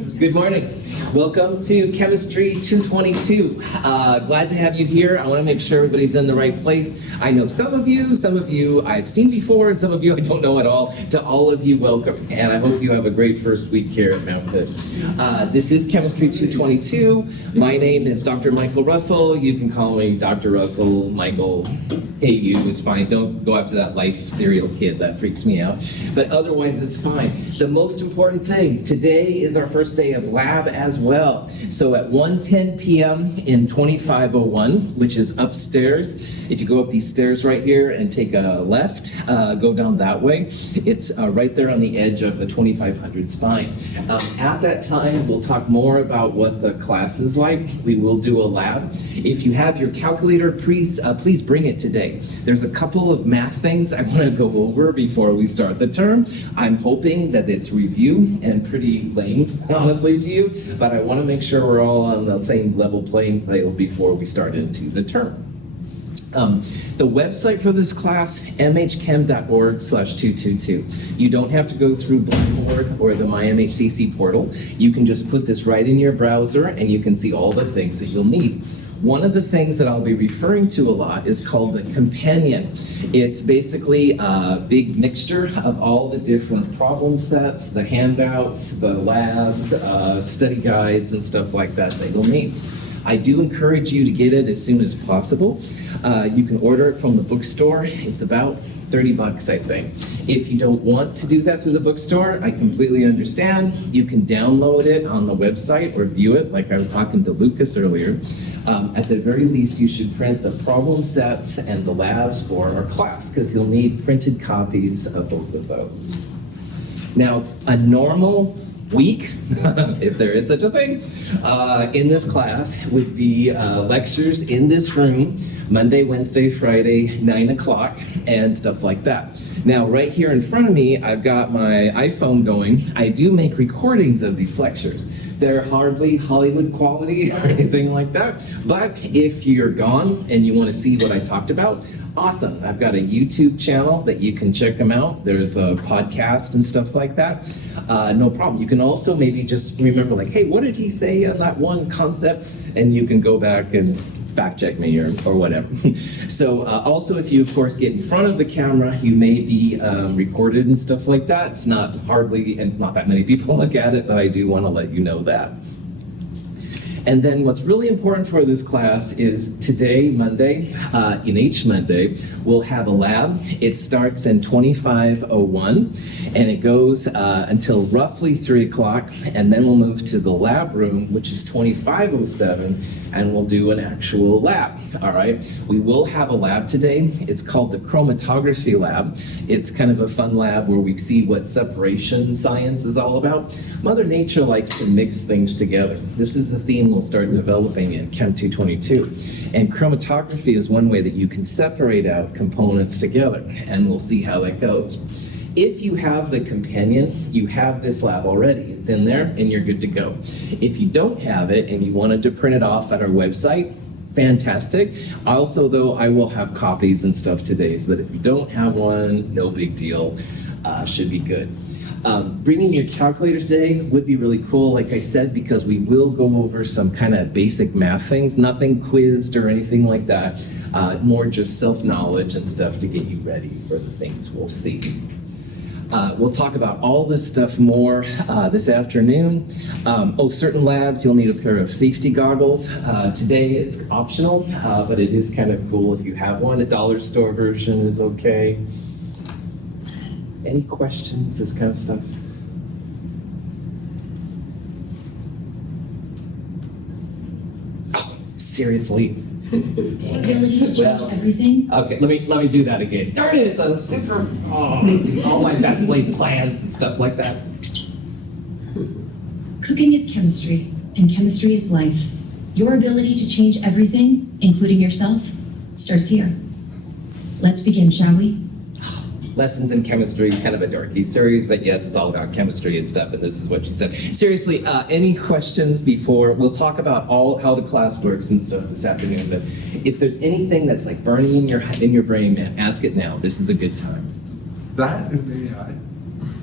Good morning. Welcome to Chemistry 222. Glad to have you here. I want to make sure everybody's in the right place. I know some of you I've seen before, and some of you I don't know at all. To all of you, welcome. And I hope you have a great first week here at Mount Hood. This is Chemistry 222. My name is Dr. Michael Russell. You can call me Dr. Russell, Michael. Hey, you is fine. Don't go after that life serial kid. That freaks me out. But otherwise, it's fine. The most important thing, today is our first day of lab as well. So at 1:10 p.m. in 2501, which is upstairs, if you go up these stairs right here and take a left, go down that way, it's right there on the edge of the 2500 spine. At that time, we'll talk more about what the class is like. We will do a lab. If you have your calculator, please bring it today. There's a couple of math things I want to go over before we start the term. I'm hoping that it's review and pretty lame, honestly, to you, but I want to make sure we're all on the same level playing field before we start into the term. The website for this class, mhchem.org/222. You don't have to go through Blackboard or the MyMHCC portal. You can just put this right in your browser and you can see all the things that you'll need. One of the things that I'll be referring to a lot is called the companion. It's basically a big mixture of all the different problem sets, the handouts, the labs, study guides, and stuff like that you'll need. I do encourage you to get it as soon as possible. You can order it from the bookstore. It's about $30, I think. If you don't want to do that through the bookstore, I completely understand. You can download it on the website or view it, like I was talking to Lucas earlier. At the very least, you should print the problem sets and the labs for our class, because you'll need printed copies of both of those. Now, a normal week, if there is such a thing, in this class would be lectures in this room, Monday, Wednesday, Friday, 9 o'clock, and stuff like that. Now, right here in front of me, I've got my iPhone going. I do make recordings of these lectures. They're hardly Hollywood quality or anything like that, but if you're gone and you want to see what I talked about, awesome. I've got a YouTube channel that you can check them out. There's a podcast and stuff like that. No problem. You can also maybe just remember, like, hey, what did he say on that one concept? And you can go back and fact check me or whatever. So also, if you, of course, get in front of the camera, you may be recorded and stuff like that. It's not hardly, and not that many people look at it, but I do want to let you know that. And then what's really important for this class is today, Monday, in each Monday, we'll have a lab. It starts in 2501, and it goes until roughly 3 o'clock, and then we'll move to the lab room, which is 2507, and we'll do an actual lab, all right? We will have a lab today. It's called the chromatography lab. It's kind of a fun lab where we see what separation science is all about. Mother Nature likes to mix things together. This is the theme we'll start developing in Chem 222. And chromatography is one way that you can separate out components together, and we'll see how that goes. If you have the companion, you have this lab already. It's in there, and you're good to go. If you don't have it, and you wanted to print it off at our website, fantastic. Also, though, I will have copies and stuff today, so that if you don't have one, no big deal, should be good. Bringing your calculator today would be really cool, like I said, because we will go over some kind of basic math things, nothing quizzed or anything like that, more just self-knowledge and stuff to get you ready for the things we'll see. We'll talk about all this stuff more this afternoon. Certain labs, you'll need a pair of safety goggles. Today it's optional, but it is kind of cool if you have one. A dollar store version is okay. Any questions, this kind of stuff? Oh, seriously? The ability to change everything. Okay, let me do that again. Darn it, the super, all my best laid plans and stuff like that. Cooking is chemistry, and chemistry is life. Your ability to change everything, including yourself, starts here. Let's begin, shall we? Lessons in chemistry, kind of a dorky series, but yes, it's all about chemistry and stuff, and this is what she said. Seriously, any questions before? We'll talk about how the class works and stuff this afternoon, but if there's anything that's like burning in your brain, man, ask it now. This is a good time. That and AI.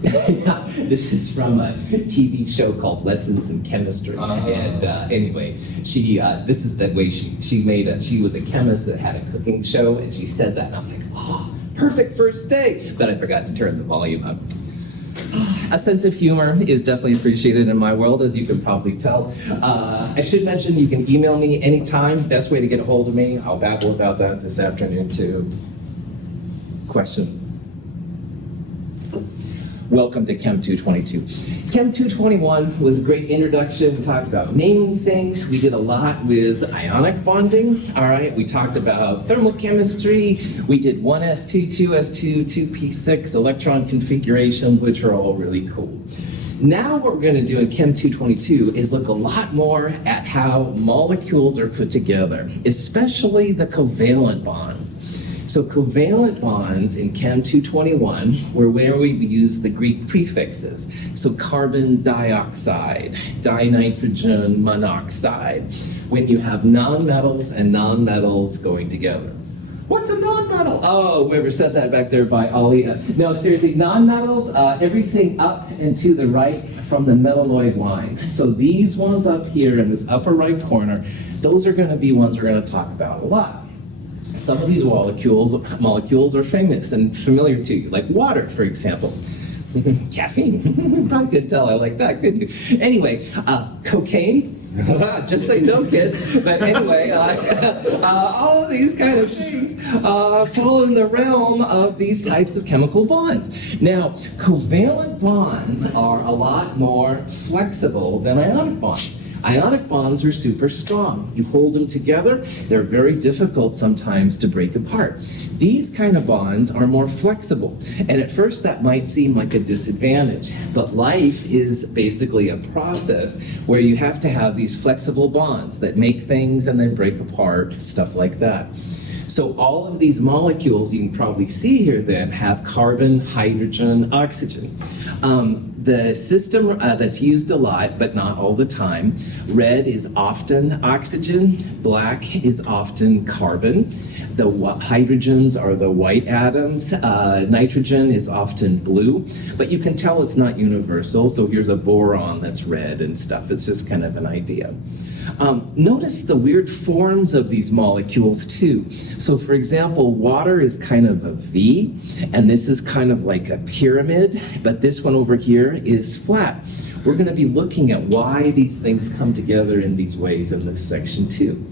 Yeah, this is from a TV show called Lessons in Chemistry. And anyway, this is the way she was a chemist that had a cooking show, and she said that, and I was like, oh, perfect first day. But I forgot to turn the volume up. A sense of humor is definitely appreciated in my world, as you can probably tell. I should mention you can email me anytime. Best way to get a hold of me. I'll babble about that this afternoon too. Questions? Welcome to Chem 222. Chem 221 was a great introduction. We talked about naming things. We did a lot with ionic bonding. All right, we talked about thermochemistry. We did 1s2, 2s2, 2p6 electron configurations, which are all really cool. Now what we're going to do in Chem 222 is look a lot more at how molecules are put together, especially the covalent bonds. So covalent bonds in Chem 221 were where we use the Greek prefixes. So carbon dioxide, dinitrogen monoxide, when you have nonmetals and nonmetals going together. What's a nonmetal? Oh, whoever said that back there by Ollie. No, seriously, nonmetals, everything up and to the right from the metalloid line. So these ones up here in this upper right corner, those are going to be ones we're going to talk about a lot. Some of these molecules are famous and familiar to you, like water, for example. Caffeine. Probably could tell I like that, couldn't you? Anyway, cocaine. Just say no, kids. But anyway, all of these kind of things fall in the realm of these types of chemical bonds. Now, covalent bonds are a lot more flexible than ionic bonds. Ionic bonds are super strong. You hold them together, they're very difficult sometimes to break apart. These kind of bonds are more flexible, and at first that might seem like a disadvantage, but life is basically a process where you have to have these flexible bonds that make things and then break apart, stuff like that. So all of these molecules you can probably see here then have carbon, hydrogen, oxygen. The system that's used a lot, but not all the time, red is often oxygen, black is often carbon. The hydrogens are the white atoms, nitrogen is often blue, but you can tell it's not universal, so here's a boron that's red and stuff. It's just kind of an idea. Notice the weird forms of these molecules too. So for example, water is kind of a V, and this is kind of like a pyramid, but this one over here is flat. We're going to be looking at why these things come together in these ways in this section too.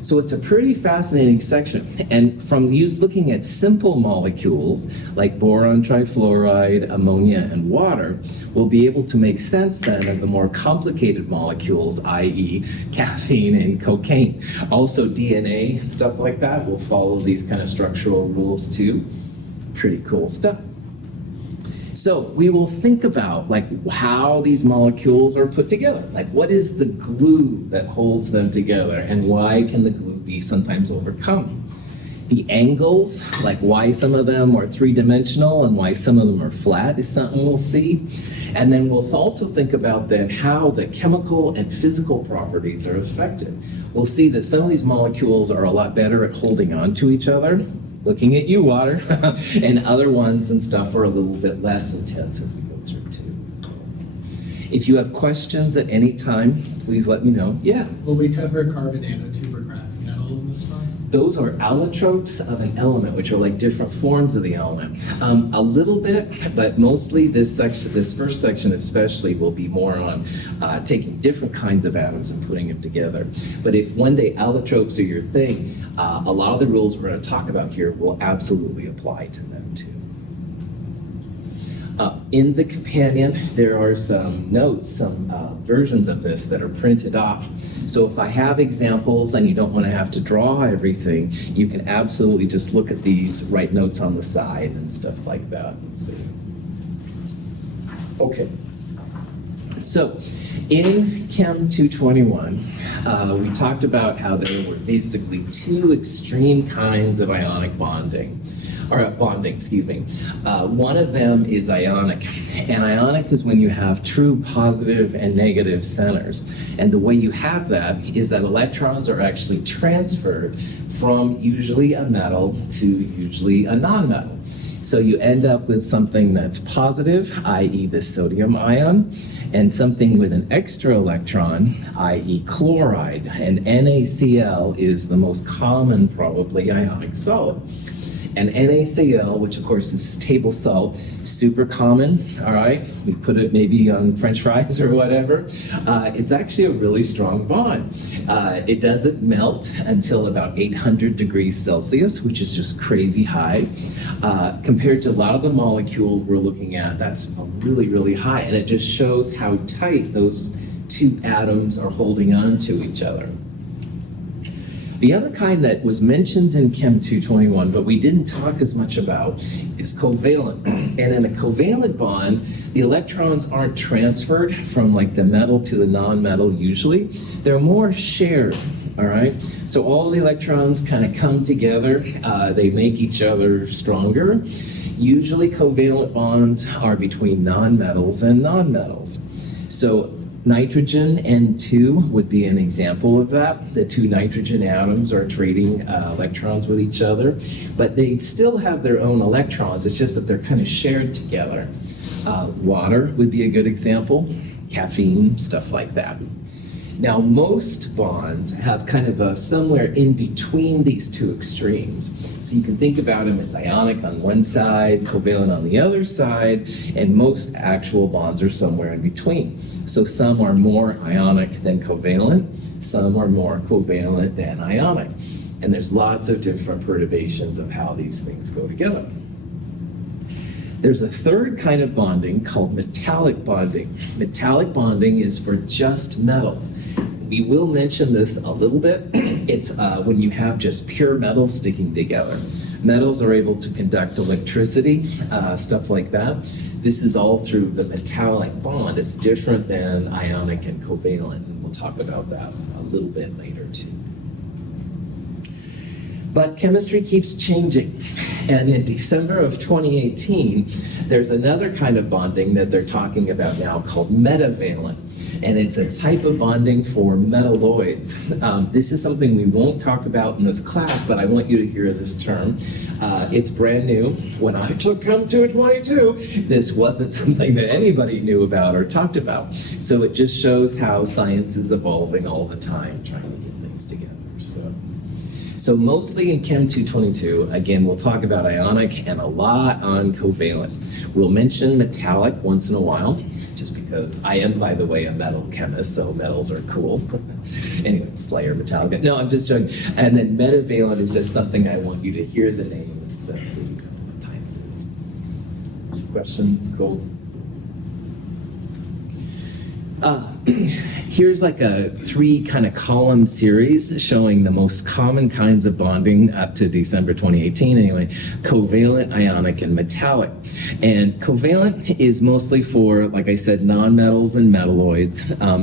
So it's a pretty fascinating section. And from looking at simple molecules like boron trifluoride, ammonia, and water, we'll be able to make sense then of the more complicated molecules, i.e. caffeine and cocaine. Also DNA and stuff like that will follow these kind of structural rules too. Pretty cool stuff. So we will think about like how these molecules are put together. Like what is the glue that holds them together, and why can the glue be sometimes overcome? The angles, like why some of them are three-dimensional and why some of them are flat, is something we'll see. And then we'll also think about then how the chemical and physical properties are affected. We'll see that some of these molecules are a lot better at holding on to each other, looking at you, water, and other ones and stuff are a little bit less intense as we go through too. So, if you have questions at any time, please let me know. Yeah? Will we cover carbon nanotube or graphene at all in this talk? Those are allotropes of an element, which are like different forms of the element. A little bit, but mostly this first section especially, will be more on taking different kinds of atoms and putting them together. But if one day allotropes are your thing, a lot of the rules we're going to talk about here will absolutely apply to them too. In the companion, there are some notes, some versions of this that are printed off. So if I have examples and you don't want to have to draw everything, you can absolutely just look at these, write notes on the side and stuff like that. Let's see. Okay. So in Chem 221, we talked about how there were basically two extreme kinds of ionic bonding. One of them is ionic. And ionic is when you have true positive and negative centers. And the way you have that is that electrons are actually transferred from usually a metal to usually a nonmetal. So you end up with something that's positive, i.e. the sodium ion, and something with an extra electron, i.e. chloride. And NaCl is the most common, probably, ionic solid. And NaCl, which of course is table salt, super common, all right? We put it maybe on French fries or whatever. It's actually a really strong bond. It doesn't melt until about 800 degrees Celsius, which is just crazy high. Compared to a lot of the molecules we're looking at, that's really, really high. And it just shows how tight those two atoms are holding on to each other. The other kind that was mentioned in Chem 221, but we didn't talk as much about, is covalent. And in a covalent bond, the electrons aren't transferred from like the metal to the non-metal usually. They're more shared, all right? So all the electrons kind of come together. They make each other stronger. Usually covalent bonds are between non-metals and non-metals. So nitrogen N2 would be an example of that. The two nitrogen atoms are trading electrons with each other, but they still have their own electrons. It's just that they're kind of shared together. Water would be a good example, caffeine, stuff like that. Now, most bonds have kind of a somewhere in between these two extremes. So you can think about them as ionic on one side, covalent on the other side, and most actual bonds are somewhere in between. So some are more ionic than covalent, some are more covalent than ionic. And there's lots of different perturbations of how these things go together. There's a third kind of bonding called metallic bonding. Metallic bonding is for just metals. We will mention this a little bit. It's when you have just pure metals sticking together. Metals are able to conduct electricity, stuff like that. This is all through the metallic bond. It's different than ionic and covalent, and we'll talk about that a little bit later too. But chemistry keeps changing. And in December of 2018, there's another kind of bonding that they're talking about now called metavalent. And it's a type of bonding for metalloids. This is something we won't talk about in this class, but I want you to hear this term. It's brand new. When I took Chem 222, this wasn't something that anybody knew about or talked about. So it just shows how science is evolving all the time, trying to get things together. So mostly in Chem 222, again, we'll talk about ionic and a lot on covalent. We'll mention metallic once in a while, just because I am, by the way, a metal chemist, so metals are cool. Anyway, Slayer, metallic. No, I'm just joking. And then metavalent is just something I want you to hear the name and stuff so you know what time it is. Questions? Cool. Here's like a 3 kind of column series showing the most common kinds of bonding up to December 2018 anyway, covalent, ionic, and metallic. And covalent is mostly for, like I said, nonmetals and metalloids.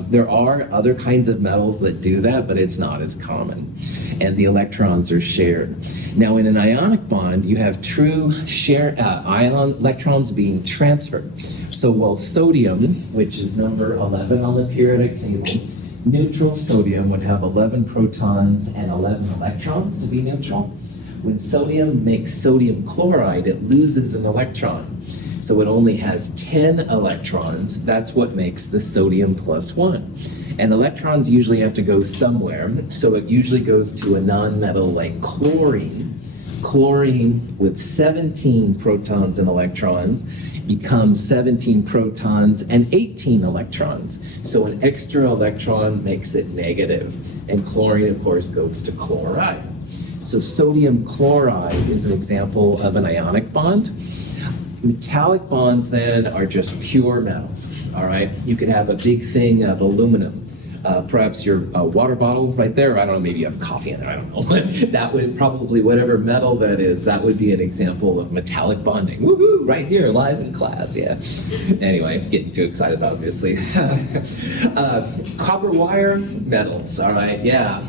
There are other kinds of metals that do that, but it's not as common. And the electrons are shared. Now in an ionic bond, you have true ion electrons being transferred. So while sodium, which is number 11 on the periodic table, neutral sodium would have 11 protons and 11 electrons to be neutral. When sodium makes sodium chloride, it loses an electron. So it only has 10 electrons. That's what makes the sodium plus 1. And electrons usually have to go somewhere, so it usually goes to a nonmetal like chlorine. Chlorine with 17 protons and electrons becomes 17 protons and 18 electrons. So an extra electron makes it negative, and chlorine, of course, goes to chloride. So sodium chloride is an example of an ionic bond. Metallic bonds then are just pure metals, all right? You could have a big thing of aluminum. Perhaps your water bottle right there, I don't know, maybe you have coffee in there, I don't know. That would probably, whatever metal that is, that would be an example of metallic bonding. Woohoo, right here, live in class, yeah. Anyway, getting too excited, obviously. Copper wire, metals, all right, yeah.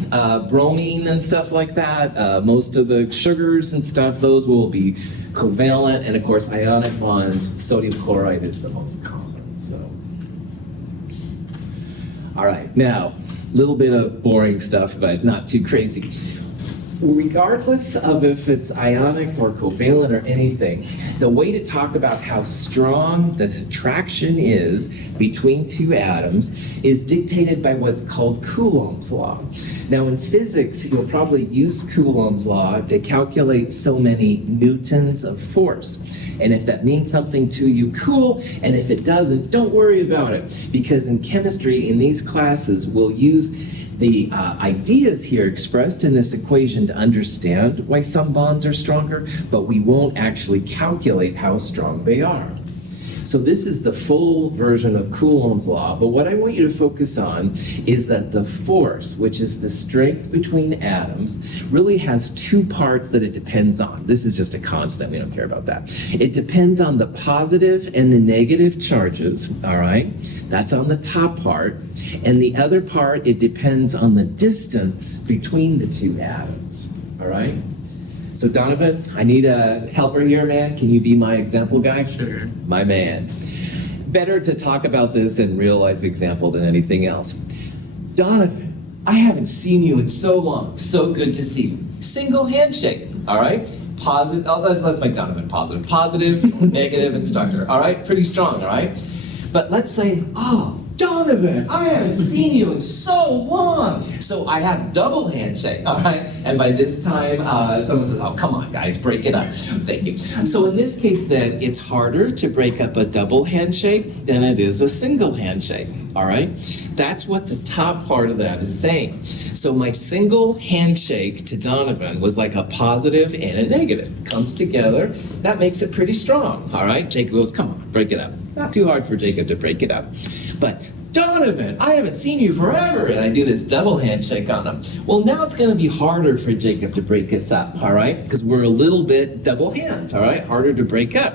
Bromine and stuff like that, most of the sugars and stuff, those will be covalent, and of course ionic bonds, sodium chloride is the most common, so. All right, now, a little bit of boring stuff, but not too crazy. regardless of if it's ionic or covalent or anything, the way to talk about how strong the attraction is between two atoms is dictated by what's called Coulomb's law. Now in physics, you'll probably use Coulomb's law to calculate so many newtons of force. And if that means something to you, cool. And if it doesn't, don't worry about it. Because in chemistry, in these classes, we'll use the ideas here expressed in this equation to understand why some bonds are stronger, but we won't actually calculate how strong they are. So this is the full version of Coulomb's law, but what I want you to focus on is that the force, which is the strength between atoms, really has two parts that it depends on. This is just a constant, we don't care about that. It depends on the positive and the negative charges, all right? That's on the top part. And the other part, it depends on the distance between the two atoms, all right? So Donovan, I need a helper here, man. Can you be my example guy? Sure. My man. Better to talk about this in real life example than anything else. Donovan, I haven't seen you in so long. So good to see you. Single handshake, all right? Positive, let's make Donovan positive. Positive, negative, instructor, all right? Pretty strong, all right? But let's say, oh, Donovan, I haven't seen you in so long. So I have double handshake, all right? And by this time, someone says, oh, come on, guys, break it up. Thank you. So in this case, then, it's harder to break up a double handshake than it is a single handshake, all right? That's what the top part of that is saying. So my single handshake to Donovan was like a positive and a negative. Comes together, that makes it pretty strong, all right? Jacob goes, come on, break it up. Not too hard for Jacob to break it up. But Donovan, I haven't seen you forever. And I do this double handshake on him. Well, now it's going to be harder for Jacob to break us up, all right? Because we're a little bit double hands, all right? Harder to break up.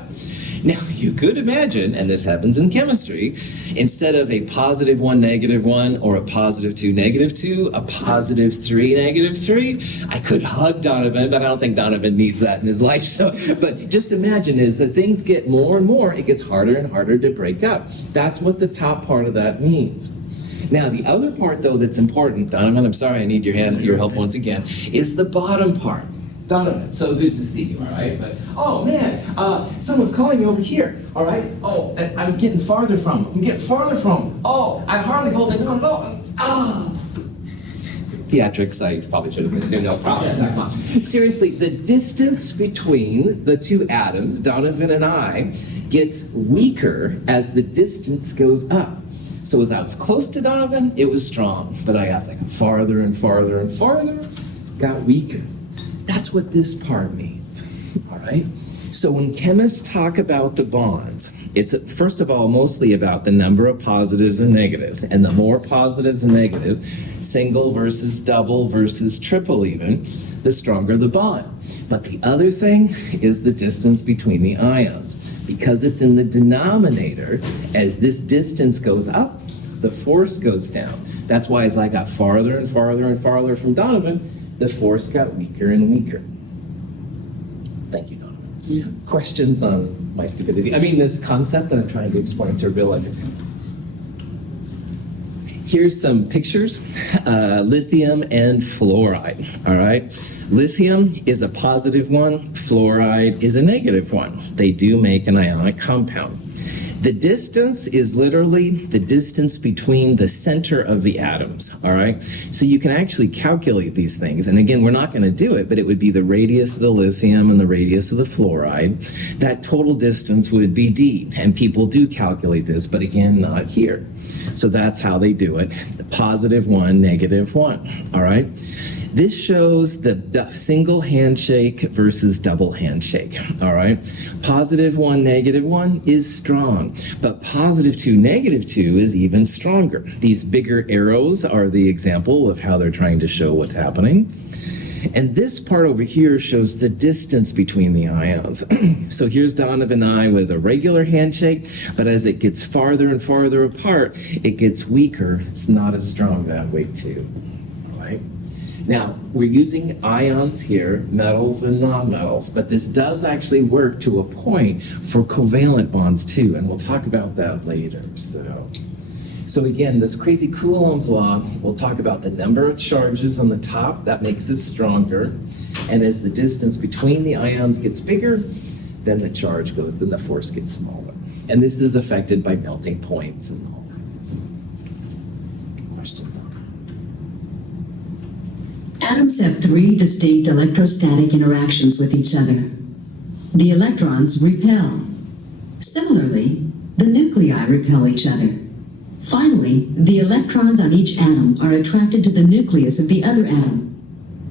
Now, you could imagine, and this happens in chemistry, instead of a positive 1, negative 1, or a positive 2, negative 2, a positive 3, negative 3, I could hug Donovan, but I don't think Donovan needs that in his life. So, but just imagine as the things get more and more, it gets harder and harder to break up. That's what the top part of that means. Now, the other part, though, that's important, Donovan, I'm sorry, I need your help once again, is the bottom part. Donovan, so good to see you, all right? But, oh, man, someone's calling me over here, all right? Oh, I'm getting farther from him. Oh, I'm hardly holding on. Theatrics, I probably should have been doing no problem. Seriously, the distance between the two atoms, Donovan and I, gets weaker as the distance goes up. So as I was close to Donovan, it was strong. But as I got farther and farther and farther, got weaker. That's what this part means, all right? So when chemists talk about the bonds, it's first of all mostly about the number of positives and negatives. And the more positives and negatives, single versus double versus triple even, the stronger the bond. But the other thing is the distance between the ions. Because it's in the denominator, as this distance goes up, the force goes down. That's why as I got farther and farther and farther from Donovan, the force got weaker and weaker. Thank you, Donovan. Yeah. Questions on my stupidity? I mean, this concept that I'm trying to explain to real life examples. Here's some pictures, lithium and fluoride, all right? Lithium is a positive one, fluoride is a negative one. They do make an ionic compound. The distance is literally the distance between the center of the atoms, all right? So you can actually calculate these things. And again, we're not going to do it, but it would be the radius of the lithium and the radius of the fluoride. That total distance would be d. And people do calculate this, but again, not here. So that's how they do it. The positive 1, negative 1, all right? This shows the single handshake versus double handshake, all right? Positive 1, negative 1 is strong, but positive 2, negative 2 is even stronger. These bigger arrows are the example of how they're trying to show what's happening. And this part over here shows the distance between the ions. So here's Donovan and I with a regular handshake, but as it gets farther and farther apart, it gets weaker. It's not as strong that way too, all right? Now, we're using ions here, metals and nonmetals, but this does actually work to a point for covalent bonds too, and we'll talk about that later. So, So again, this crazy Coulomb's law, we'll talk about the number of charges on the top, that makes it stronger. And as the distance between the ions gets bigger, then the charge goes, then the force gets smaller. And this is affected by melting points and all kinds of stuff. Questions on that? Atoms have three distinct electrostatic interactions with each other. The electrons repel. Similarly, the nuclei repel each other. Finally, the electrons on each atom are attracted to the nucleus of the other atom.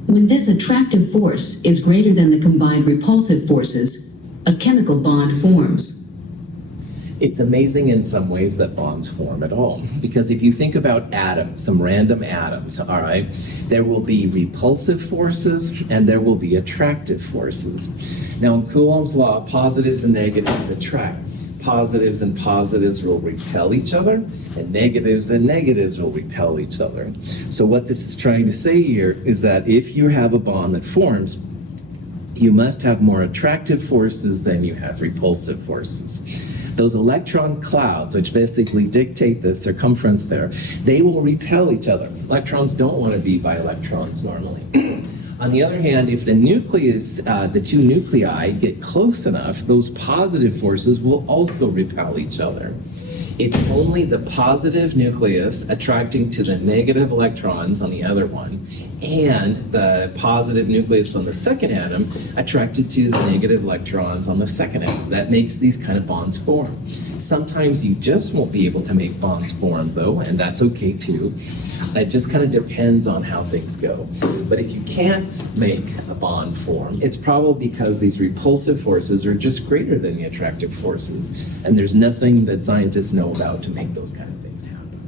When this attractive force is greater than the combined repulsive forces, a chemical bond forms. It's amazing in some ways that bonds form at all. Because if you think about atoms, some random atoms, all right, there will be repulsive forces and there will be attractive forces. Now in Coulomb's law, positives and negatives attract. Positives and positives will repel each other, and negatives will repel each other. So what this is trying to say here is that if you have a bond that forms, you must have more attractive forces than you have repulsive forces. Those electron clouds, which basically dictate the circumference there, they will repel each other. Electrons don't want to be by electrons normally. On the other hand, if the nucleus, the two nuclei get close enough, those positive forces will also repel each other. It's only the positive nucleus attracting to the negative electrons on the other one, and the positive nucleus on the second atom attracted to the negative electrons on the second atom. That makes these kind of bonds form. Sometimes you just won't be able to make bonds form though, and that's okay too. It just kind of depends on how things go. But if you can't make a bond form, it's probably because these repulsive forces are just greater than the attractive forces, and there's nothing that scientists know about to make those kind of things happen.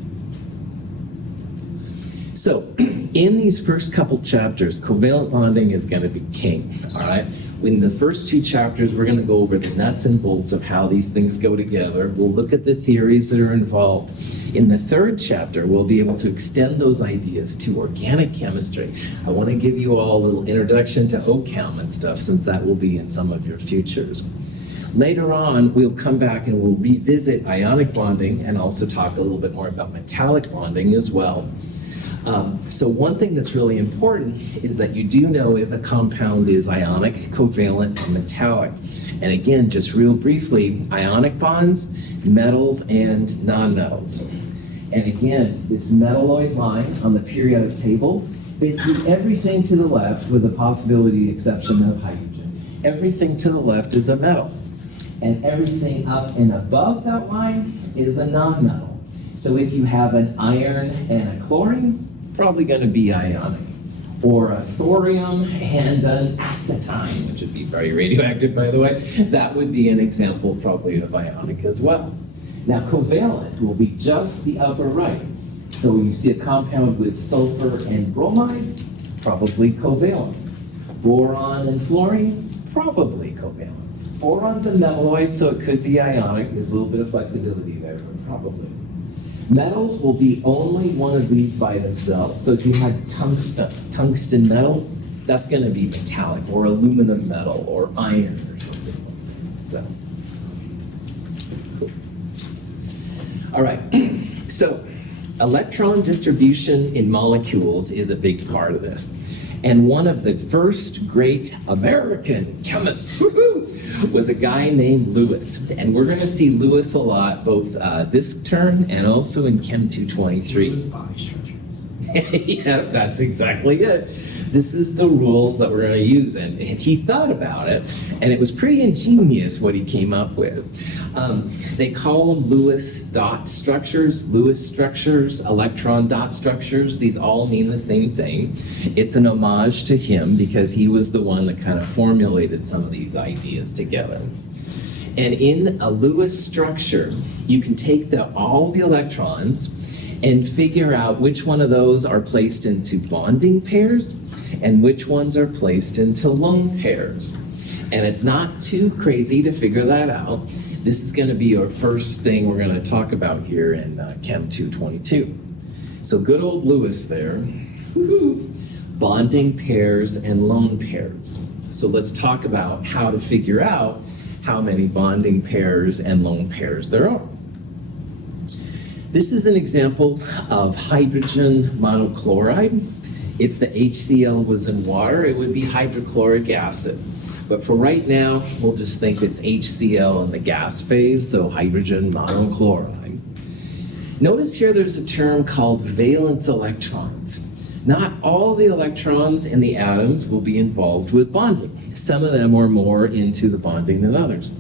So, in these first couple chapters, covalent bonding is going to be king, all right? In the first two chapters, we're going to go over the nuts and bolts of how these things go together. We'll look at the theories that are involved. In the third chapter, we'll be able to extend those ideas to organic chemistry. I want to give you all a little introduction to OChem and stuff, since that will be in some of your futures. Later on, we'll come back and we'll revisit ionic bonding and also talk a little bit more about metallic bonding as well. So one thing that's really important is that you do know if a compound is ionic, covalent, or metallic. And again, just real briefly, ionic bonds, metals, and nonmetals. And again, this metalloid line on the periodic table, basically everything to the left, with the possibility exception of hydrogen, everything to the left is a metal. And everything up and above that line is a nonmetal. So if you have an iron and a chlorine, probably going to be ionic. Or a thorium and an astatine, which would be very radioactive, by the way, that would be an example probably of ionic as well. Now, covalent will be just the upper right. So you see a compound with sulfur and bromide, probably covalent. Boron and fluorine, probably covalent. Boron's a metalloid, so it could be ionic. There's a little bit of flexibility there, but probably. Metals will be only one of these by themselves. So if you had tungsten metal, that's going to be metallic, or aluminum metal, or iron, or something like that. So, cool. All right. So, electron distribution in molecules is a big part of this. And one of the first great American chemists was a guy named Lewis. And we're going to see Lewis a lot, both this term and also in Chem 223. Body structures. Yeah, that's exactly it. This is the rules that we're going to use. And he thought about it, and it was pretty ingenious what he came up with. They call them Lewis dot structures, electron dot structures. These all mean the same thing. It's an homage to him because he was the one that kind of formulated some of these ideas together. And in a Lewis structure, you can take all the electrons and figure out which one of those are placed into bonding pairs and which ones are placed into lone pairs. And it's not too crazy to figure that out. This is going to be our first thing we're going to talk about here in Chem 222. So good old Lewis there. Woo-hoo. Bonding pairs and lone pairs. So let's talk about how to figure out how many bonding pairs and lone pairs there are. This is an example of hydrogen monochloride. If the HCl was in water, it would be hydrochloric acid. But for right now, we'll just think it's HCl in the gas phase, so hydrogen monochloride. Notice here there's a term called valence electrons. Not all the electrons in the atoms will be involved with bonding. Some of them are more into the bonding than others.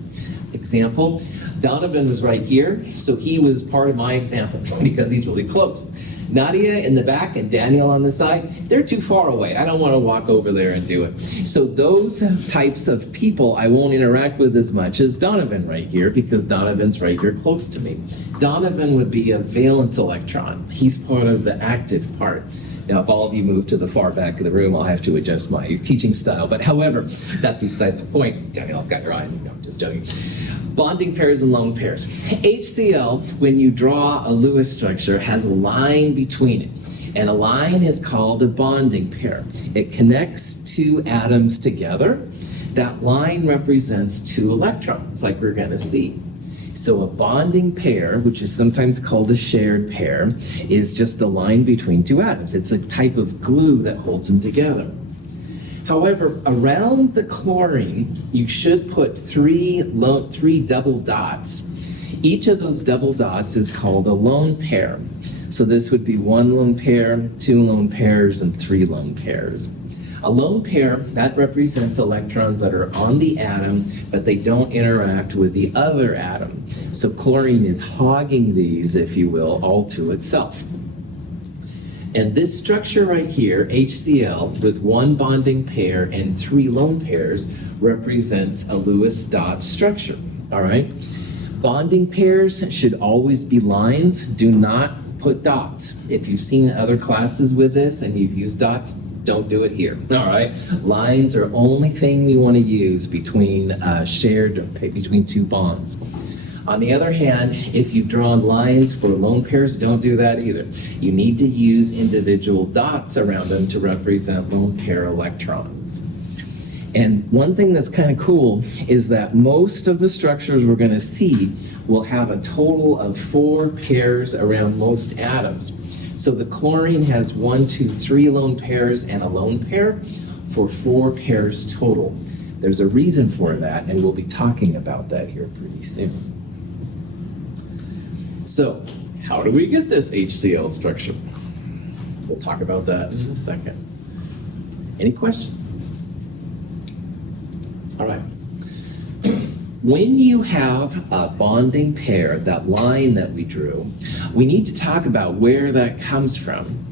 Example, Donovan was right here, so he was part of my example because he's really close. Nadia in the back and Daniel on the side, they're too far away. I don't want to walk over there and do it. So those types of people I won't interact with as much as Donovan right here because Donovan's right here close to me. Donovan would be a valence electron. He's part of the active part. Now, if all of you move to the far back of the room, I'll have to adjust my teaching style. But however, that's beside the point. Daniel, I've got your eye. No, I'm just joking. Bonding pairs and lone pairs. HCl, when you draw a Lewis structure, has a line between it. And a line is called a bonding pair. It connects two atoms together. That line represents two electrons, like we're going to see. So a bonding pair, which is sometimes called a shared pair, is just a line between two atoms. It's a type of glue that holds them together. However, around the chlorine, you should put three double dots. Each of those double dots is called a lone pair. So this would be one lone pair, two lone pairs, and three lone pairs. A lone pair, that represents electrons that are on the atom, but they don't interact with the other atom. So chlorine is hogging these, if you will, all to itself. And this structure right here, HCl, with one bonding pair and three lone pairs, represents a Lewis dot structure, all right? Bonding pairs should always be lines. Do not put dots. If you've seen other classes with this and you've used dots, don't do it here, all right? Lines are only thing we want to use between between two bonds. On the other hand, if you've drawn lines for lone pairs, don't do that either. You need to use individual dots around them to represent lone pair electrons. And one thing that's kind of cool is that most of the structures we're going to see will have a total of 4 pairs around most atoms. So the chlorine has 1, 2, 3 lone pairs and a lone pair for 4 pairs total. There's a reason for that, and we'll be talking about that here pretty soon. So, how do we get this HCl structure? We'll talk about that in a second. Any questions? All right. When you have a bonding pair, that line that we drew, we need to talk about where that comes from.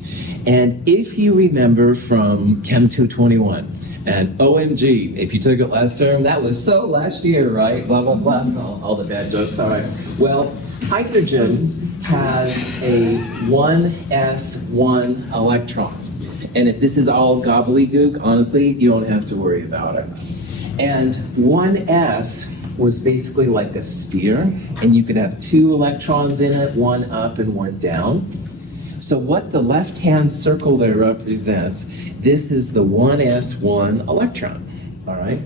And if you remember from Chem 221, and OMG, if you took it last term, that was so last year, right? Blah, blah, blah, all the bad jokes, all right. Well, hydrogen has a 1s1 electron. And if this is all gobbledygook, honestly, you don't have to worry about it. And 1s was basically like a sphere, and you could have 2 electrons in it, one up and one down. So what the left-hand circle there represents, this is the 1s1 electron, all right?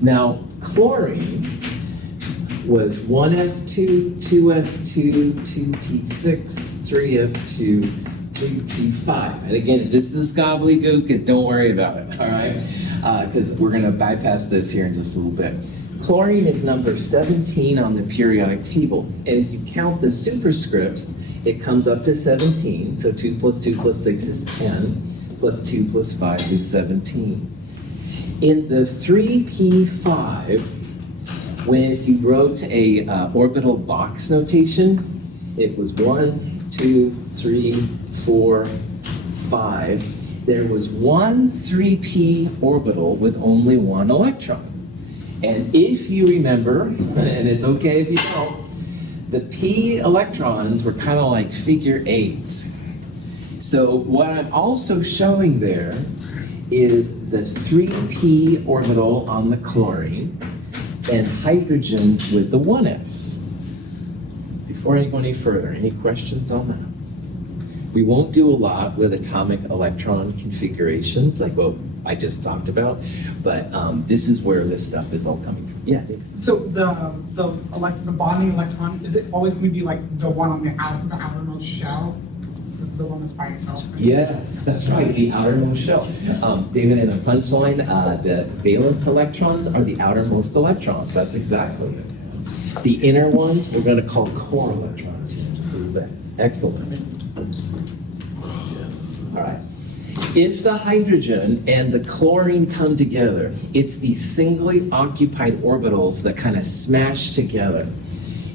Now, chlorine was 1s2, 2s2, 2p6, 3s2, 3p5. And again, if this is gobbledygook, don't worry about it, all right? Because we're going to bypass this here in just a little bit. Chlorine is number 17 on the periodic table. And if you count the superscripts, it comes up to 17. So 2 plus 2 plus 6 is 10, plus 2 plus 5 is 17. In the 3p5, if you wrote a orbital box notation, it was 1, 2, 3, 4, 5. There was one 3p orbital with only one electron. And if you remember, and it's okay if you don't, the p electrons were kind of like figure 8s. So what I'm also showing there is the 3p orbital on the chlorine and hydrogen with the 1s. Before I go any further, any questions on that? We won't do a lot with atomic electron configurations like what I just talked about, but this is where this stuff is all coming from. Yeah, Dave. So the bonding electron, is it always going to be like the one on the outermost shell, the one that's by itself? Yes, that's right, the outermost shell. David, in a punchline, the valence electrons are the outermost electrons. That's exactly it. The inner ones we're going to call core electrons here, just a little bit. Excellent. All right. If the hydrogen and the chlorine come together, it's these singly occupied orbitals that kind of smash together.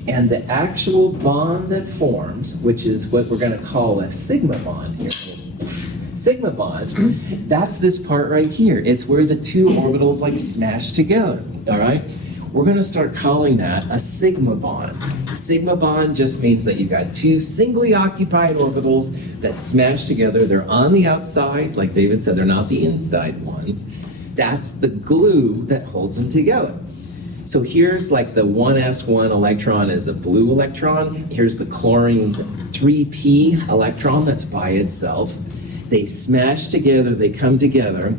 And the actual bond that forms, which is what we're going to call a sigma bond here. Sigma bond, that's this part right here. It's where the two orbitals like smash together, all right? We're going to start calling that a sigma bond. A sigma bond just means that you've got two singly occupied orbitals that smash together. They're on the outside, like David said, they're not the inside ones. That's the glue that holds them together. So here's like the 1s1 electron is a blue electron. Here's the chlorine's 3p electron that's by itself. They smash together, they come together,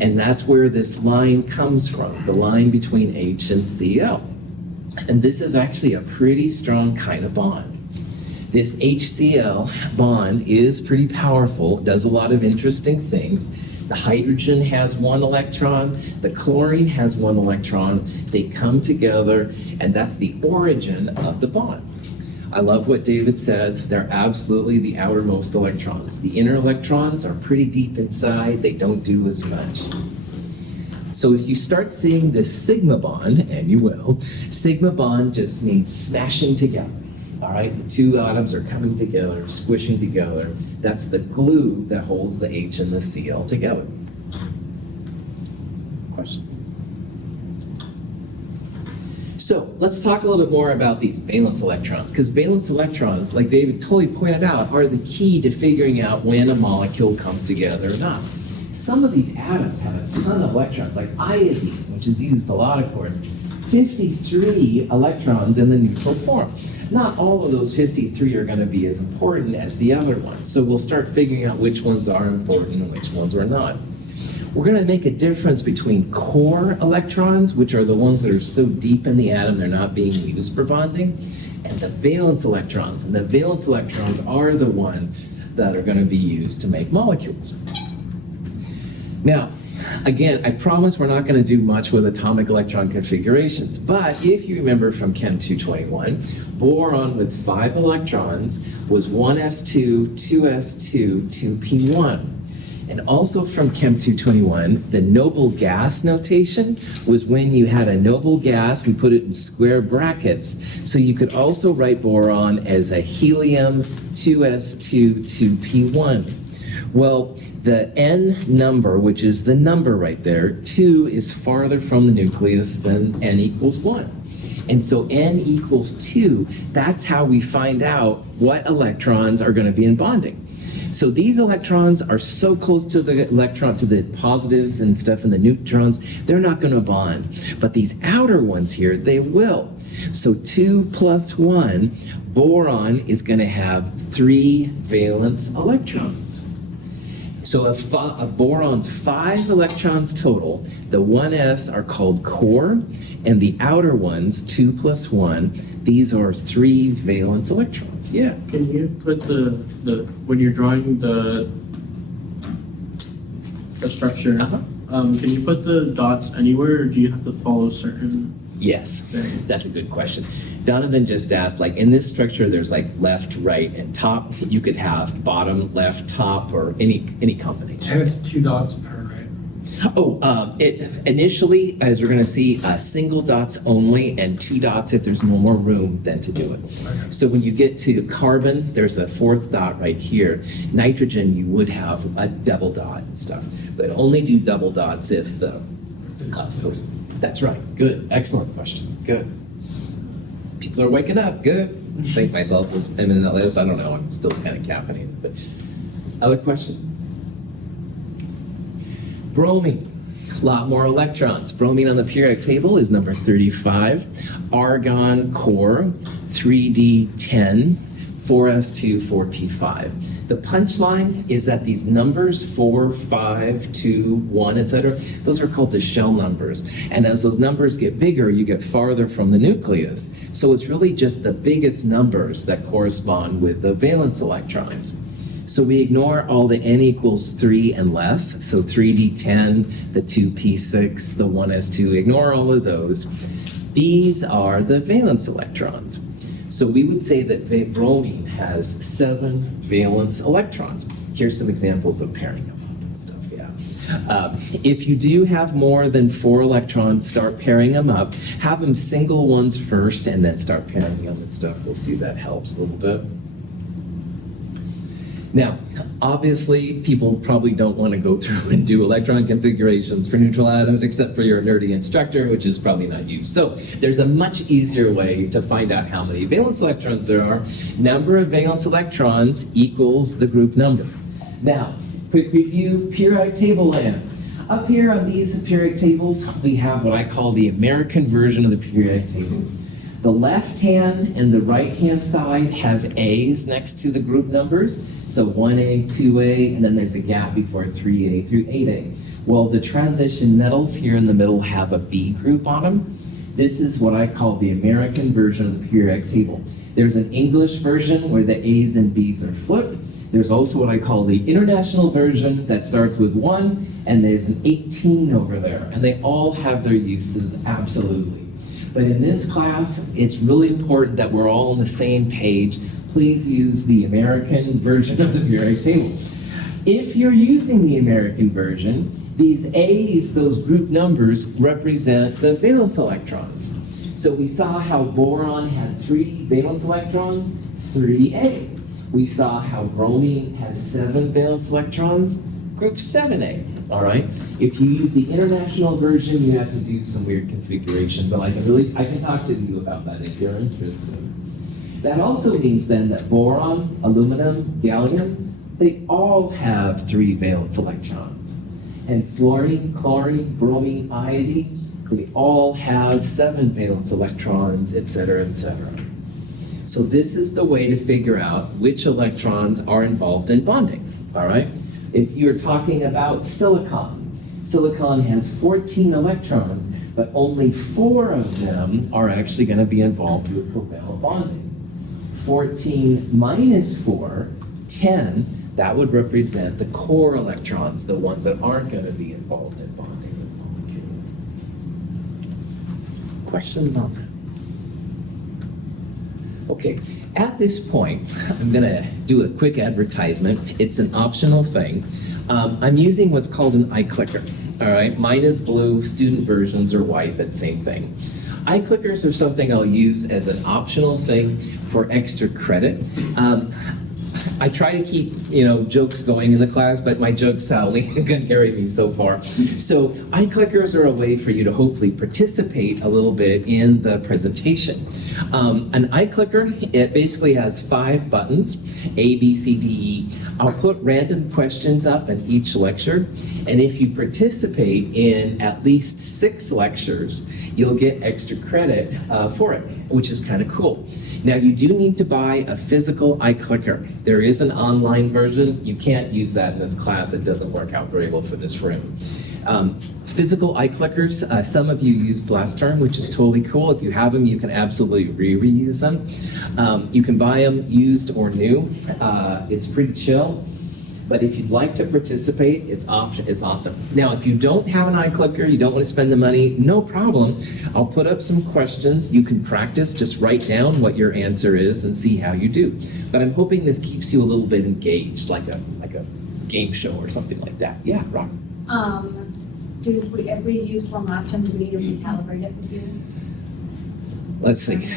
and that's where this line comes from, the line between H and Cl. And this is actually a pretty strong kind of bond. This HCl bond is pretty powerful, does a lot of interesting things. The hydrogen has one electron, the chlorine has one electron, they come together, and that's the origin of the bond. I love what David said, they're absolutely the outermost electrons. The inner electrons are pretty deep inside, they don't do as much. So if you start seeing this sigma bond, and you will, sigma bond just means smashing together. All right, the two atoms are coming together, squishing together. That's the glue that holds the H and the Cl together. Questions? So let's talk a little bit more about these valence electrons, because valence electrons, like David totally pointed out, are the key to figuring out when a molecule comes together or not. Some of these atoms have a ton of electrons, like iodine, which is used a lot, of course, 53 electrons in the neutral form. Not all of those 53 are going to be as important as the other ones, so we'll start figuring out which ones are important and which ones are not. We're going to make a difference between core electrons, which are the ones that are so deep in the atom they're not being used for bonding, and the valence electrons. And the valence electrons are the one that are going to be used to make molecules. Now, again, I promise we're not going to do much with atomic electron configurations, but if you remember from Chem 221, boron with 5 electrons was 1s2, 2s2, 2p1. And also from Chem 221, the noble gas notation was when you had a noble gas, we put it in square brackets, so you could also write boron as a helium 2s2, 2p1. Well, the N number, which is the number right there, 2 is farther from the nucleus than N equals 1. And so N equals 2, that's how we find out what electrons are going to be in bonding. So these electrons are so close to the electron, to the positives and stuff and the neutrons, they're not going to bond. But these outer ones here, they will. So 2 plus 1, boron is going to have 3 valence electrons. So of boron's 5 electrons total, the 1s are called core, and the outer ones, 2 plus 1, these are 3 valence electrons. Yeah. Can you put the when you're drawing the structure, can you put the dots anywhere, or do you have to follow certain? Yes, that's a good question. Donovan just asked, like in this structure, there's like left, right, and top. You could have bottom, left, top, or any combination. And it's 2 dots per, right? Oh, initially, as we're going to see, single dots only, and 2 dots if there's no more room then to do it. Okay. So when you get to carbon, there's a 4th dot right here. Nitrogen, you would have a double dot and stuff, but only do double dots if the that's right. Good. Excellent question. Good. People are waking up. Good. I think myself was in that list. I don't know. I'm still kind of caffeinated. But other questions? Bromine. A lot more electrons. Bromine on the periodic table is number 35. Argon core, 3d10. 4s2, 4p5. The punchline is that these numbers, 4, 5, 2, 1, etc., those are called the shell numbers. And as those numbers get bigger, you get farther from the nucleus. So it's really just the biggest numbers that correspond with the valence electrons. So we ignore all the n equals 3 and less, so 3d10, the 2p6, the 1s2, ignore all of those. These are the valence electrons. So we would say that bromine has 7 valence electrons. Here's some examples of pairing them up and stuff, yeah. If you do have more than 4 electrons, start pairing them up. Have them single ones first and then start pairing them and stuff. We'll see that helps a little bit. Now, obviously, people probably don't want to go through and do electron configurations for neutral atoms, except for your nerdy instructor, which is probably not you. So there's a much easier way to find out how many valence electrons there are. Number of valence electrons equals the group number. Now, quick review, periodic table land. Up here on these periodic tables, we have what I call the American version of the periodic table. The left hand and the right hand side have A's next to the group numbers. So 1A, 2A, and then there's a gap before 3A through 8A. Well, the transition metals here in the middle have a B group on them. This is what I call the American version of the periodic table. There's an English version where the A's and B's are flipped. There's also what I call the international version that starts with 1, and there's an 18 over there. And they all have their uses, absolutely. But in this class, it's really important that we're all on the same page. Please use the American version of the periodic table. If you're using the American version, these A's, those group numbers, represent the valence electrons. So we saw how boron had 3 valence electrons, 3A. We saw how bromine has 7 valence electrons, group 7A. All right. If you use the international version, you have to do some weird configurations, and I can talk to you about that if you're interested. That also means then that boron, aluminum, gallium, they all have 3 valence electrons. And fluorine, chlorine, bromine, iodine, they all have 7 valence electrons, etc., etc. So this is the way to figure out which electrons are involved in bonding. All right. If you're talking about silicon, silicon has 14 electrons, but only 4 of them are actually going to be involved with covalent bonding. 14 minus 4, 10, that would represent the core electrons, the ones that aren't going to be involved in bonding with molecules. Questions on that? Okay. At this point, I'm going to do a quick advertisement. It's an optional thing. I'm using what's called an iClicker. All right, mine is blue, student versions are white, that same thing. iClickers are something I'll use as an optional thing for extra credit. I try to keep, jokes going in the class, but my jokes only can carry me so far. So iClickers are a way for you to hopefully participate a little bit in the presentation. An iClicker, it basically has 5 buttons, A, B, C, D, E. I'll put random questions up in each lecture, and if you participate in at least 6 lectures, you'll get extra credit for it, which is kind of cool. Now, you do need to buy a physical iClicker. There is an online version. You can't use that in this class. It doesn't work out very well for this room. Physical iClickers, some of you used last term, which is totally cool. If you have them, you can absolutely reuse them. You can buy them used or new. It's pretty chill. But if you'd like to participate, it's awesome. Now, if you don't have an iClicker, you don't want to spend the money, no problem. I'll put up some questions. You can practice, just write down what your answer is and see how you do. But I'm hoping this keeps you a little bit engaged, like a game show or something like that. Yeah, Rob. If we used one last time, do we need to recalibrate it with you? Let's see.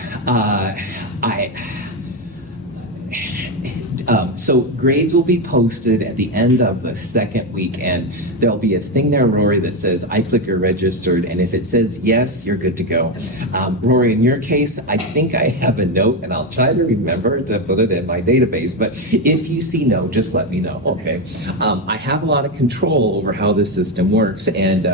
So grades will be posted at the end of the second week, and there'll be a thing there, Rory, that says iClicker registered, and if it says yes, you're good to go. Rory, in your case, I think I have a note, and I'll try to remember to put it in my database, but if you see no, just let me know, okay? I have a lot of control over how this system works, and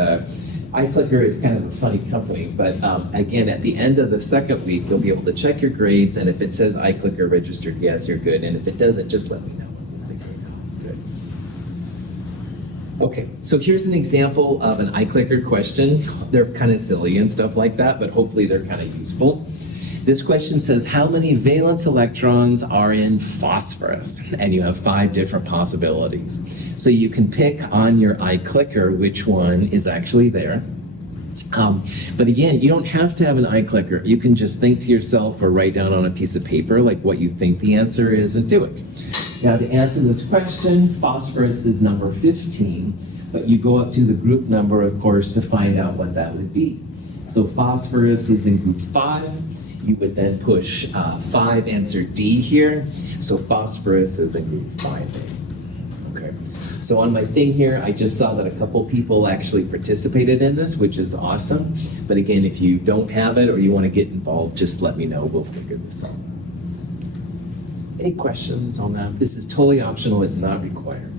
iClicker is kind of a funny company, but again, at the end of the second week, you'll be able to check your grades, and if it says iClicker registered yes, you're good, and if it doesn't, just let me know. Good. Okay, so here's an example of an iClicker question. They're kind of silly and stuff like that, but hopefully they're kind of useful. This question says, how many valence electrons are in phosphorus? And you have 5 different possibilities. So you can pick on your iClicker which one is actually there. But again, you don't have to have an iClicker. You can just think to yourself or write down on a piece of paper like what you think the answer is and do it. Now to answer this question, phosphorus is number 15, but you go up to the group number, of course, to find out what that would be. So phosphorus is in group 5. You would then push 5, answer D here. So phosphorus is in group 5A. Okay. So on my thing here, I just saw that a couple people actually participated in this, which is awesome. But again, if you don't have it or you want to get involved, just let me know. We'll figure this out. Any questions on that? This is totally optional. It's not required.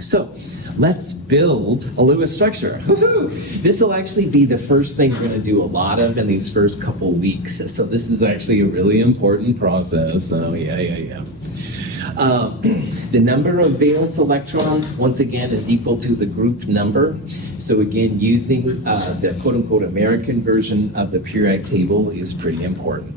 So let's build a Lewis structure. This will actually be the first thing we're going to do a lot of in these first couple weeks. So this is actually a really important process. So yeah. The number of valence electrons, once again, is equal to the group number. So again, using the quote-unquote American version of the periodic table is pretty important.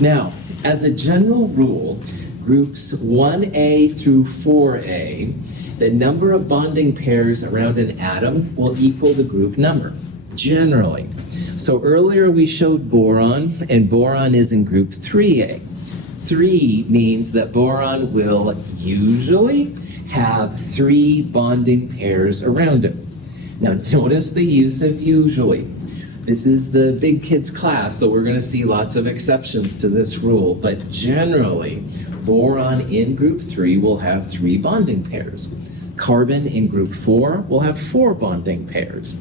Now, as a general rule, groups 1A through 4A, the number of bonding pairs around an atom will equal the group number, generally. So earlier we showed boron, and boron is in group 3A. 3 means that boron will usually have 3 bonding pairs around it. Now notice the use of usually. This is the big kids class, so we're going to see lots of exceptions to this rule, but generally, boron in group 3 will have 3 bonding pairs. Carbon in group 4 will have 4 bonding pairs.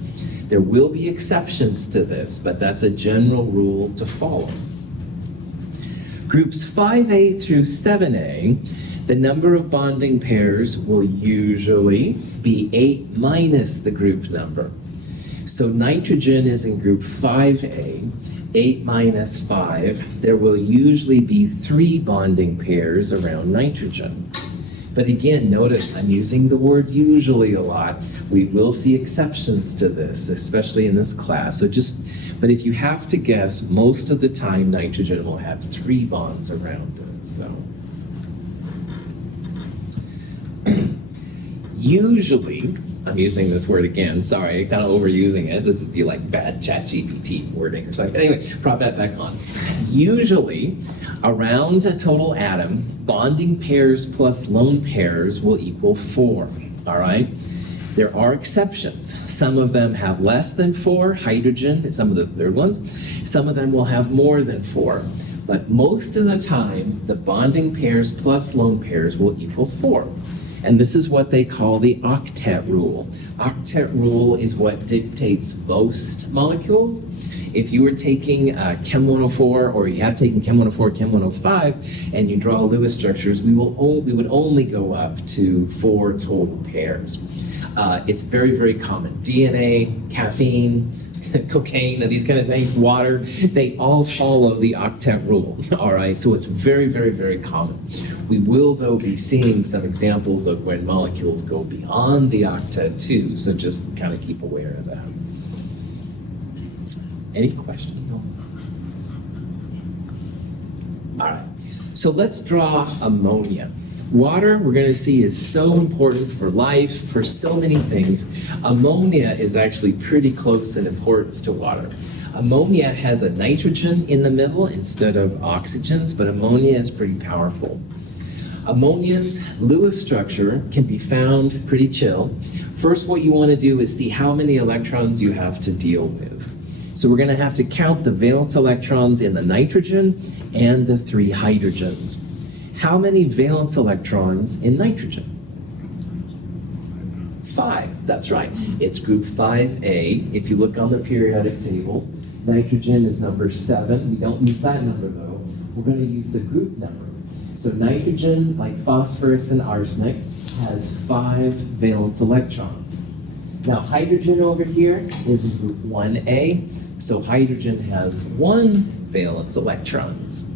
There will be exceptions to this, but that's a general rule to follow. Groups 5A through 7A, the number of bonding pairs will usually be 8 minus the group number. So nitrogen is in group 5A, 8 minus 5. There will usually be 3 bonding pairs around nitrogen. But again, notice I'm using the word usually a lot. We will see exceptions to this, especially in this class. But if you have to guess, most of the time nitrogen will have 3 bonds around it. So usually, I'm using this word again, sorry, kind of overusing it. This would be like bad ChatGPT wording or something. Anyway, prop that back on. Usually, around a total atom, bonding pairs plus lone pairs will equal 4, all right? There are exceptions. Some of them have less than 4, hydrogen, some of the third ones. Some of them will have more than 4. But most of the time, the bonding pairs plus lone pairs will equal 4. And this is what they call the octet rule. Octet rule is what dictates most molecules. If you were taking Chem 104, or you have taken Chem 104, Chem 105, and you draw Lewis structures, we would only go up to 4 total pairs. It's very, very common. DNA, caffeine, cocaine, and these kind of things, water, they all follow the octet rule, all right? So it's very, very, very common. We will, though, be seeing some examples of when molecules go beyond the octet, too, so just kind of keep aware of that. Any questions on that? All right, so let's draw ammonia. Water, we're going to see, is so important for life, for so many things. Ammonia is actually pretty close in importance to water. Ammonia has a nitrogen in the middle instead of oxygens, but ammonia is pretty powerful. Ammonia's Lewis structure can be found pretty chill. First, what you want to do is see how many electrons you have to deal with. So we're going to have to count the valence electrons in the nitrogen and the 3 hydrogens. How many valence electrons in nitrogen? 5, that's right. It's group 5A. If you look on the periodic table, nitrogen is number 7. We don't use that number though. we're going to use the group number. So nitrogen, like phosphorus and arsenic, has 5 valence electrons. Now hydrogen over here is in group 1A, so hydrogen has 1 valence electrons.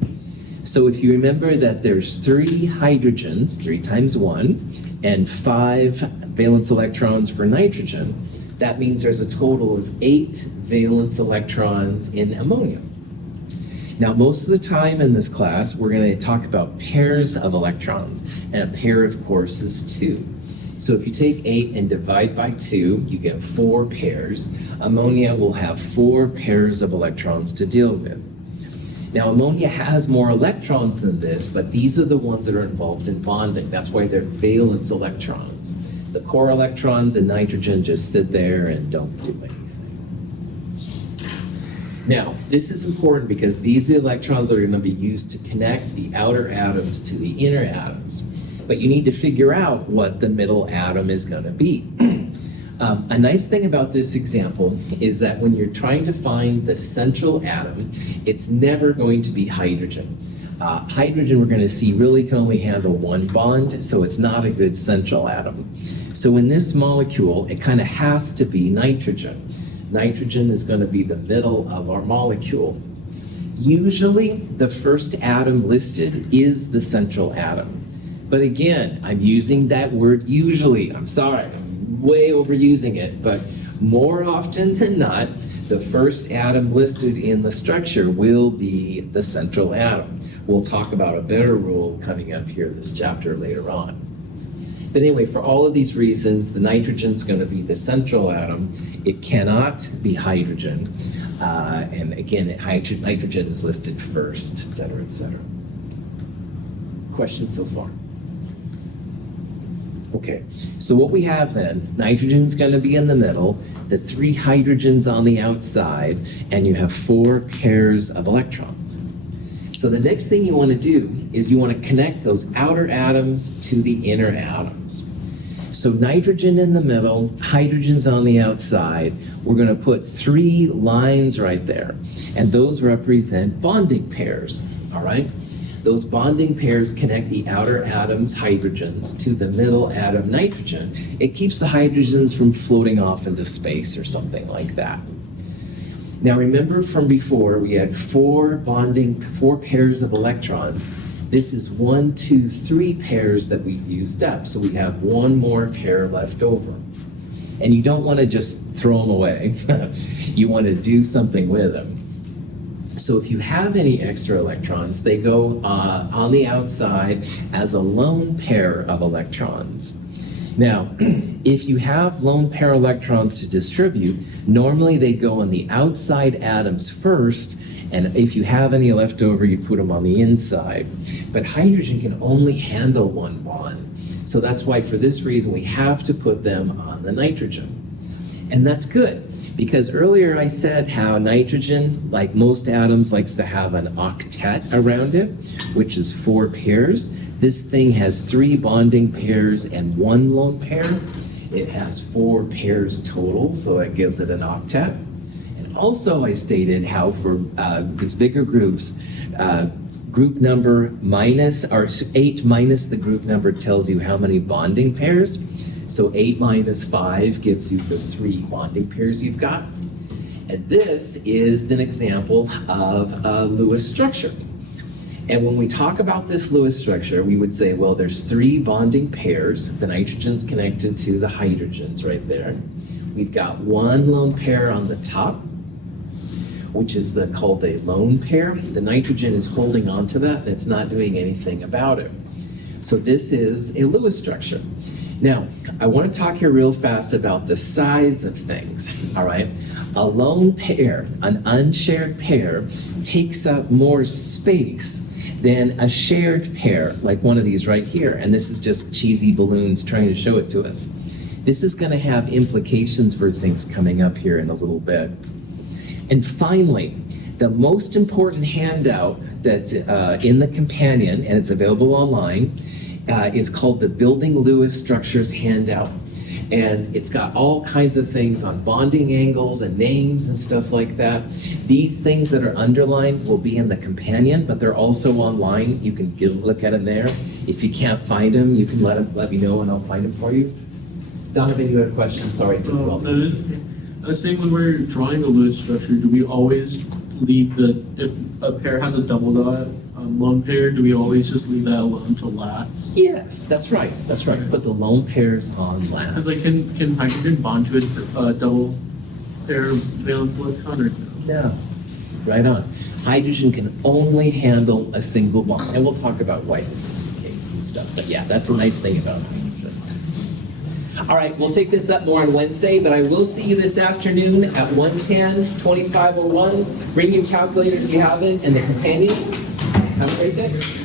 So if you remember that there's 3 hydrogens, 3 times 1, and 5 valence electrons for nitrogen, that means there's a total of 8 valence electrons in ammonia. Now, most of the time in this class, we're going to talk about pairs of electrons, and a pair, of course, is 2. So if you take 8 and divide by 2, you get 4 pairs. Ammonia will have 4 pairs of electrons to deal with. Now, ammonia has more electrons than this, but these are the ones that are involved in bonding. That's why they're valence electrons. The core electrons in nitrogen just sit there and don't do anything. Now, this is important because these electrons are going to be used to connect the outer atoms to the inner atoms. But you need to figure out what the middle atom is going to be. A nice thing about this example is that when you're trying to find the central atom, it's never going to be hydrogen. Hydrogen, we're going to see, really can only handle 1 bond, so it's not a good central atom. So in this molecule, it kind of has to be nitrogen. Nitrogen is going to be the middle of our molecule. Usually, the first atom listed is the central atom. But again, I'm using that word usually. I'm sorry, I'm way overusing it, but more often than not, the first atom listed in the structure will be the central atom. We'll talk about a better rule coming up here this chapter later on. But anyway, for all of these reasons, the nitrogen's going to be the central atom. It cannot be hydrogen. And again, nitrogen is listed first, et cetera, et cetera. Questions so far? Okay, so what we have then, nitrogen's going to be in the middle, the 3 hydrogens on the outside, and you have 4 pairs of electrons. So the next thing you want to do is you want to connect those outer atoms to the inner atoms. So nitrogen in the middle, hydrogen's on the outside. We're going to put 3 lines right there, and those represent bonding pairs, all right? Those bonding pairs connect the outer atoms, hydrogens, to the middle atom, nitrogen. It keeps the hydrogens from floating off into space or something like that. Now remember from before, we had 4 pairs of electrons. This is 1, 2, 3 pairs that we've used up, so we have 1 more pair left over. And you don't want to just throw them away. You want to do something with them. So if you have any extra electrons, they go on the outside as a lone pair of electrons. Now, if you have lone pair electrons to distribute, normally they go on the outside atoms first, and if you have any left over, you put them on the inside. But hydrogen can only handle 1 bond. So that's why, for this reason, we have to put them on the nitrogen. And that's good, because earlier I said how nitrogen, like most atoms, likes to have an octet around it, which is 4 pairs. This thing has 3 bonding pairs and 1 lone pair. It has 4 pairs total, so that gives it an octet. And also I stated how for these bigger groups, group number minus, or 8 minus the group number tells you how many bonding pairs. So 8 minus 5 gives you the 3 bonding pairs you've got. And this is an example of a Lewis structure. And when we talk about this Lewis structure, we would say, well, there's 3 bonding pairs. The nitrogen's connected to the hydrogens right there. We've got 1 lone pair on the top, which is called a lone pair. The nitrogen is holding on to that. It's not doing anything about it. So this is a Lewis structure. Now, I want to talk here real fast about the size of things, all right? A lone pair, an unshared pair, takes up more space than a shared pair, like one of these right here. And this is just cheesy balloons trying to show it to us. This is going to have implications for things coming up here in a little bit. And finally, the most important handout that's in the companion, and it's available online, is called the Building Lewis Structures Handout. And it's got all kinds of things on bonding angles and names and stuff like that. These things that are underlined will be in the companion, but they're also online. You can look at them there. If you can't find them, you can let me know and I'll find them for you. Donovan, you had a question? Sorry, to I was saying when we're drawing a Lewis structure, do we always leave if a pair has a double dot, lone pair, do we always just leave that alone to last? Yes, that's right. That's right. Put the lone pairs on Because last. like, can hydrogen bond to a double pair valence electron or no? No. Right on. Hydrogen can only handle a single bond. And we'll talk about why this is the case and stuff. But yeah, that's a nice thing about hydrogen. All right, we'll take this up more on Wednesday, but I will see you this afternoon at 1:10, 2501. Bring your calculators if you have it, and the companions. Have a great day.